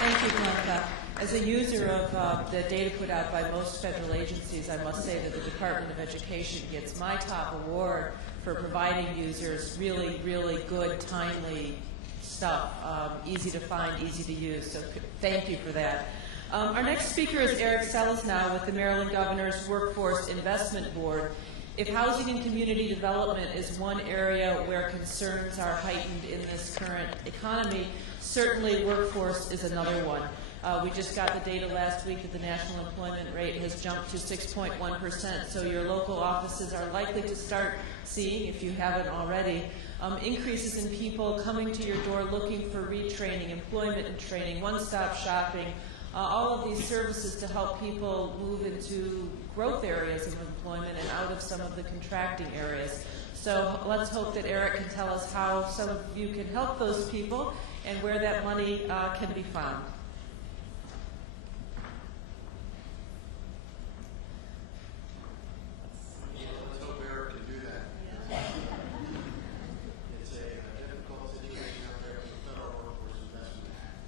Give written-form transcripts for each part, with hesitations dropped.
Thank you, Monica. As a user of the data put out by most federal agencies, I must say that the Department of Education gets my top award for providing users really, really good, timely stuff, easy to find, easy to use. So thank you for that. Our next speaker is Eric Selesnow with the Maryland Governor's Workforce Investment Board. If housing and community development is one area where concerns are heightened in this current economy, certainly workforce is another one. We just got the data last week that the national employment rate has jumped to 6.1%, so your local offices are likely to start seeing, if you haven't already, increases in people coming to your door looking for retraining, employment and training, one-stop shopping, all of these services to help people move into growth areas of employment and out of some of the contracting areas. So let's hope that Eric can tell us how some of you can help those people and where that money can be found. Let's hope Eric can do that. It's a difficult situation out there with the Federal Workforce Investment Act.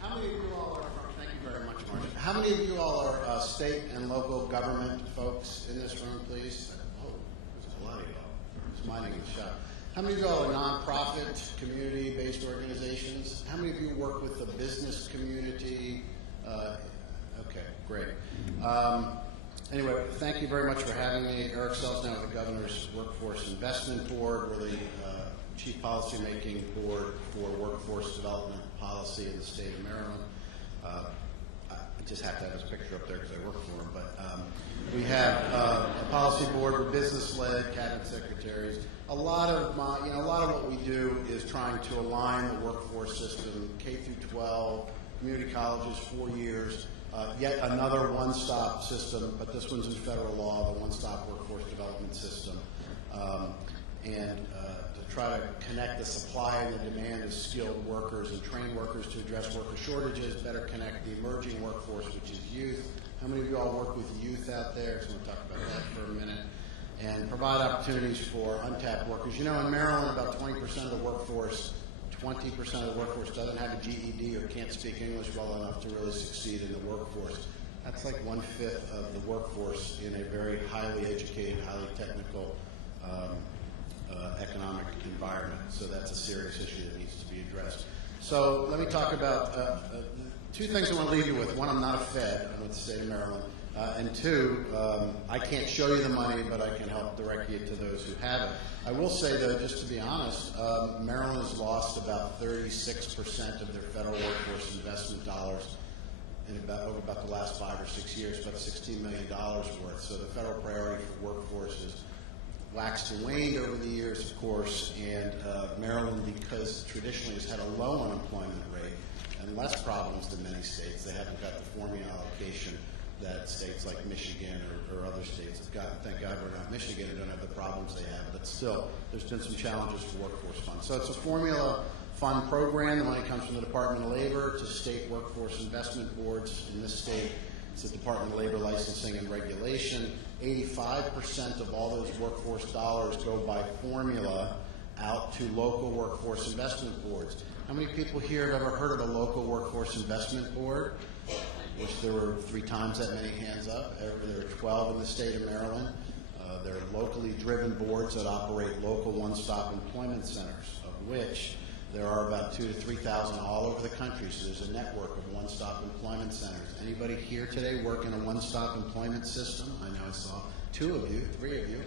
How many of you all are from, thank you very much, Marcia. How many of you all are state and local government folks in this room, please? Oh, there's a lot of y'all. It's minding the shop. How many of you all are nonprofit, community-based organizations? How many of you work with the business community? Okay, great. Anyway, thank you very much for having me. Eric Selesnow with the Governor's Workforce Investment Board. We're the Chief Policymaking Board for Workforce Development Policy in the state of Maryland. I just have to have his picture up there because I work for him. But we have a policy board with business-led cabinet secretaries. A lot of what we do is trying to align the workforce system, K through 12, community colleges, 4 years. Yet another one-stop system, but this one's in federal law, the one-stop workforce development system, and to try to connect the supply and the demand of skilled workers and trained workers to address worker shortages, better connect the emerging workforce, which is youth. How many of you all work with youth out there? So we'll talk about that for a minute. And provide opportunities for untapped workers. You know, in Maryland, about 20% of the workforce, 20% of the workforce doesn't have a GED or can't speak English well enough to really succeed in the workforce. That's like 1/5 of the workforce in a very highly educated, highly technical economic environment. So that's a serious issue that needs to be addressed. So let me talk about two things I want to leave you with. One, I'm not a Fed. I'm with the state of Maryland. And two, I can't show you the money, but I can help direct you to those who have it. I will say, though, just to be honest, Maryland has lost about 36% of their federal workforce investment dollars in over about the last 5 or 6 years, about $16 million worth. So the federal priority for workforce has waxed and waned over the years, of course, and Maryland, because traditionally has had a low unemployment rate and less problems than many states, they haven't got the formula allocation that states like Michigan or other states have got. Thank God we're not Michigan and don't have the problems they have, but still, there's been some challenges for workforce funds. So it's a formula fund program. The money comes from the Department of Labor to state workforce investment boards. In this state, it's the Department of Labor Licensing and Regulation. 85% of all those workforce dollars go by formula out to local workforce investment boards. How many people here have ever heard of a local workforce investment board? Wish there were 3 times that many hands up. There are 12 in the state of Maryland. There are locally driven boards that operate local one-stop employment centers, of which there are about 2,000 to 3,000 all over the country. So there's a network of one-stop employment centers. Anybody here today work in a one-stop employment system? I know I saw 2 of you, 3 of you.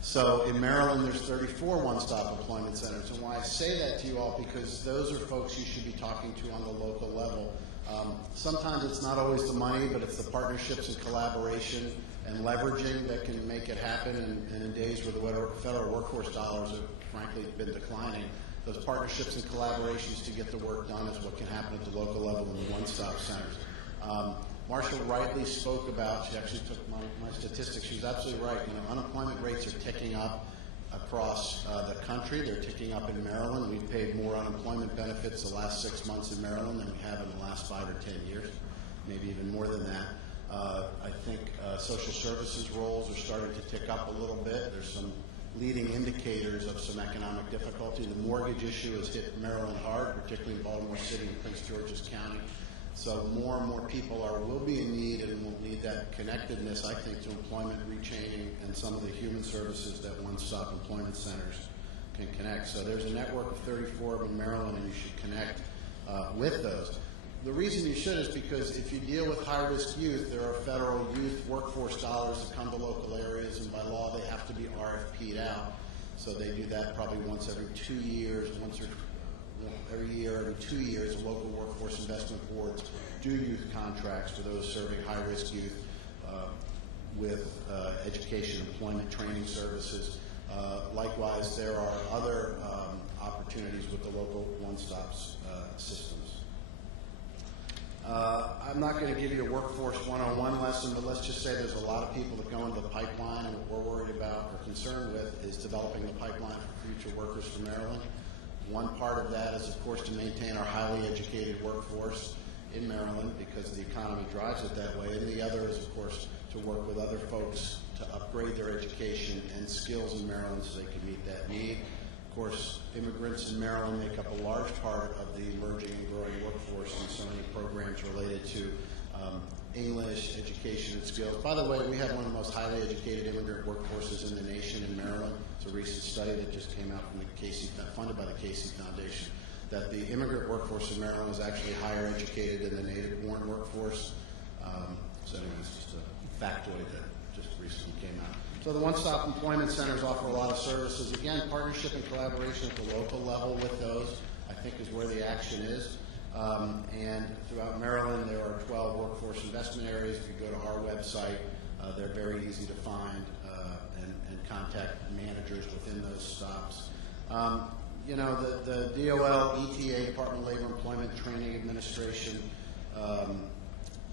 So in Maryland, there's 34 one-stop employment centers. And why I say that to you all, because those are folks you should be talking to on the local level. Sometimes it's not always the money, but it's the partnerships and collaboration and leveraging that can make it happen. And in days where the federal workforce dollars have frankly been declining, those partnerships and collaborations to get the work done is what can happen at the local level in the one-stop centers. Marcia rightly spoke about, she actually took my statistics, she's absolutely right. You know, unemployment rates are ticking up across the country. They're ticking up in Maryland. We've paid more unemployment benefits the last 6 months in Maryland than we have in the last 5 or 10 years, maybe even more than that. I think social services roles are starting to tick up a little bit. There's some leading indicators of some economic difficulty. The mortgage issue has hit Maryland hard, particularly in Baltimore City and Prince George's County. So more and more people will be in need and will need that connectedness, I think, to employment retraining and some of the human services that one-stop employment centers can connect. So there's a network of 34 of them in Maryland, and you should connect with those. The reason you should is because if you deal with high-risk youth, there are federal youth workforce dollars that come to local areas, and by law they have to be RFP'd out. So they do that probably once every 2 years, every year, every 2 years, local workforce investment boards do youth contracts for those serving high-risk youth with education, employment, training services. Likewise, there are other opportunities with the local one-stop systems. I'm not going to give you a Workforce 101 lesson, but let's just say there's a lot of people that go into the pipeline, and what we're worried about or concerned with is developing the pipeline for future workers for Maryland. One part of that is, of course, to maintain our highly educated workforce in Maryland because the economy drives it that way, and the other is, of course, to work with other folks to upgrade their education and skills in Maryland so they can meet that need. Of course, immigrants in Maryland make up a large part of the emerging and growing workforce, and so many programs related to English, education, and skills. By the way, we have one of the most highly educated immigrant workforces in the nation in Maryland. It's a recent study that just came out from the Casey, funded by the Casey Foundation, that the immigrant workforce in Maryland is actually higher educated than the native-born workforce. So anyway, it's just a factoid that just recently came out. So the one-stop employment centers offer a lot of services. Again, partnership and collaboration at the local level with those, I think, is where the action is. And throughout Maryland, there are 12 workforce investment areas. If you go to our website, they're very easy to find and contact managers within those stops. You know, the DOL, ETA, Department of Labor, Employment Training Administration,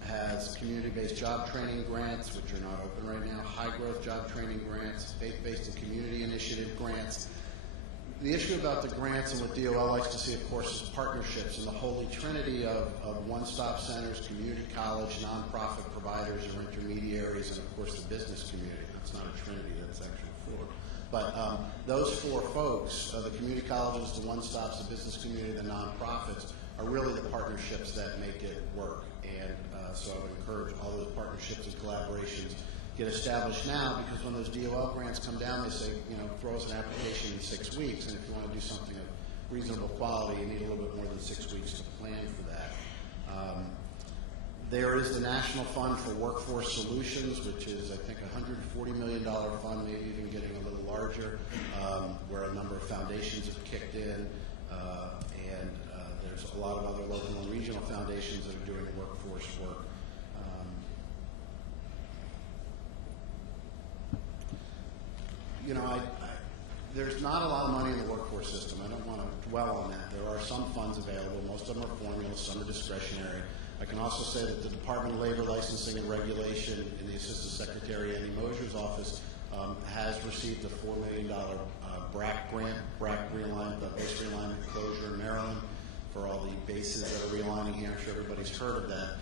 has community-based job training grants, which are not open right now, high-growth job training grants, faith-based and community initiative grants. The issue about the grants and what DOL likes to see, of course, is partnerships and the holy trinity of one-stop centers, community college, nonprofit providers or intermediaries, and of course the business community. That's not a trinity, that's actually four. But those four folks, the community colleges, the one-stops, the business community, the nonprofits, are really the partnerships that make it work. And so I would encourage all those partnerships and collaborations get established now, because when those DOL grants come down, they say, you know, throw us an application in 6 weeks, and if you want to do something of reasonable quality, you need a little bit more than 6 weeks to plan for that. There is the National Fund for Workforce Solutions, which is, I think, a $140 million fund, maybe even getting a little larger, where a number of foundations have kicked in, and there's a lot of other local and regional foundations that are doing workforce work. You know, there's not a lot of money in the workforce system. I don't want to dwell on that. There are some funds available. Most of them are formula, some are discretionary. I can also say that the Department of Labor Licensing and Regulation in the Assistant Secretary Andy Mosier's office has received a $4 million BRAC grant, BRAC realignment, the base realignment closure in Maryland, for all the bases that are realigning here. I'm sure everybody's heard of that.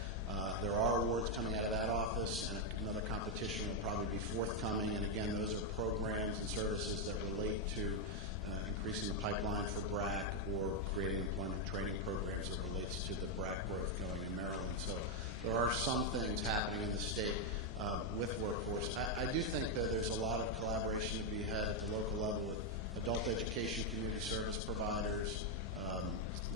There are awards coming out of that office, and another competition will probably be forthcoming. And again, those are programs and services that relate to increasing the pipeline for BRAC or creating employment training programs that relates to the BRAC growth going in Maryland. So there are some things happening in the state with workforce. I do think that there's a lot of collaboration to be had at the local level with adult education, community service providers,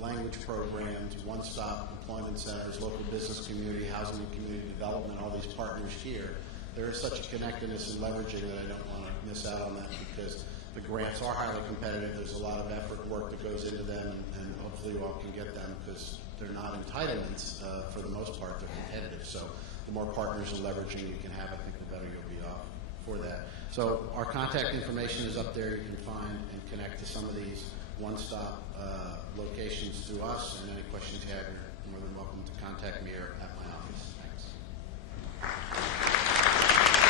language programs, one-stop employment centers, local business community, housing and community development, all these partners here. There is such a connectedness and leveraging that I don't want to miss out on that, because the grants are highly competitive. There's a lot of effort, work that goes into them, and hopefully you all can get them, because they're not entitlements for the most part. They're competitive. So the more partners and leveraging you can have, I think the better you'll be off for that. So our contact information is up there. You can find and connect to some of these one-stop locations through us, and any questions you have, you're more than welcome to contact me or at my office. Thanks.